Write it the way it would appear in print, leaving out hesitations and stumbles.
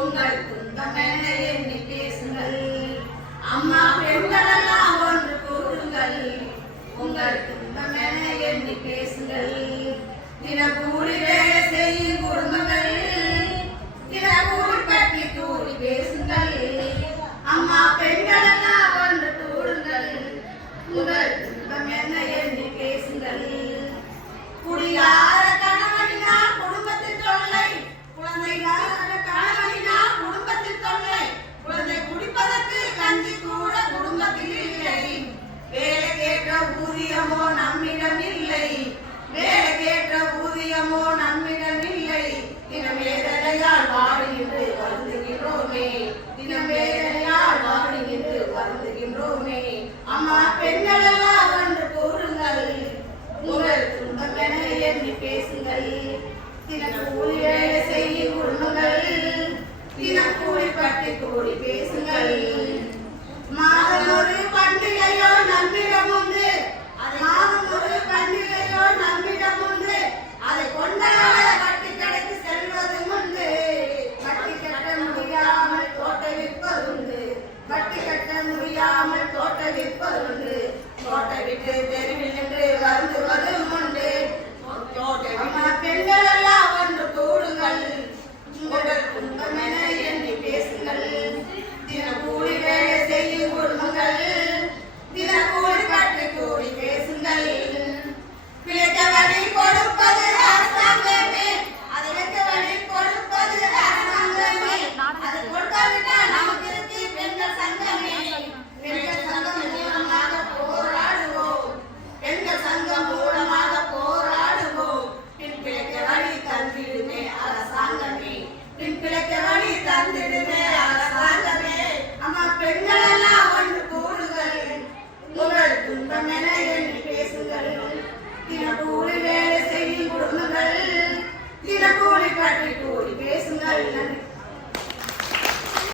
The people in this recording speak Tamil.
உங்கள் துன்பமென எண்ணி பேசுங்கள். அம்மா பெண்களெல்லாம் ஒன்று கூறுங்கள். உங்கள் துன்பமென எண்ணி பேசுங்கள். தினக்கூலி வேலை செய்யும் குடும்பங்கள் தினக்கூலி பற்றி கூறி பேசுங்கள். அம்மா பெண்களெல்லாம் ஒன்று கூறுங்கள். உங்கள் துன்பமென எண்ணி பேசுங்கள். குடியார கணவனினா குடும்பத்தில் தொல்லை, குழந்தையார கணவனினா குடும்பத்தில் தொல்லை, குழந்தை குடிப்பதற்கு கஞ்சி கூட குடும்பத்தில் இல்லை. வேலை கேட்ட ஊதியமோ நம்மிடம் இல்லை. வேலை கேட்ட ஊதியமோ நம்மிடம் இல்லை. தினம் வேதனையால் வாடுகின்று வருந்துகின்றோமே. தினம் வேதனையால் வாடுகின்று வருந்துகின்றோமே. அம்மா பெண்களெல்லாம் ஒன்று கூறுங்கள். உங்கள் துன்பமென எண்ணி பேசுங்கள். தினக்கூலி வேலை செய்யும் குடும்பங்கள் தினக்கூலி பற்றி கூடி பேசுங்கள். மாதம் ஒரு பண்டிகையோ நம்மிடம் உண்டு. மாதம் ஒரு பண்டிகையோ நம்மிடம் உண்டு. அதை கொண்டாட வட்டி கடைக்கு செல்வது உண்டு. வட்டி கட்ட முடியாமல் தோட்ட விற்பதுண்டு. வட்டி கட்ட முடியாமல் தோட்ட விற்பதுண்டு. தோட்ட விட்டு தெருவில் நின்று வருந்துவதும் உண்டு. அம்மா பெண்களெல்லாம் ஒன்று கூடுங்கள். உங்கள் துன்பமென எண்ணி பேசுங்கள். தினக்கூலி வேலை செய்யும் குடும்பங்கள் தினக்கூலி பற்றி கூறி பேசுங்கள். பிழைக்க வழி கொடுப்பது அரசாங்கமே. அதை வைக்க வழி கொடுப்பது அரசாங்கமே. அது கொடுக்காவிட்டால் நமக்கு இருக்கு பெண்கள் சங்கமே. பெண்கள் சங்கம் மூலமாக போராடுவோம். பெண்கள் சங்கம் மூலமாக போராடுவோம். பின் பிழைக்க வழி தந்திடுமே அரசாங்கமே. பின் பிழைக்க வழி தந்திடுமே அரசாங்கமே. அம்மா பெண்களெல்லாம் ஒன்று கூடுங்கள். உங்கள் துன்பமென எண்ணி பேசுங்கள். தினக்கூலி வேலை செய்யும் குடும்பங்கள் தினக்கூலி பற்றி கூறி பேசுங்கள்.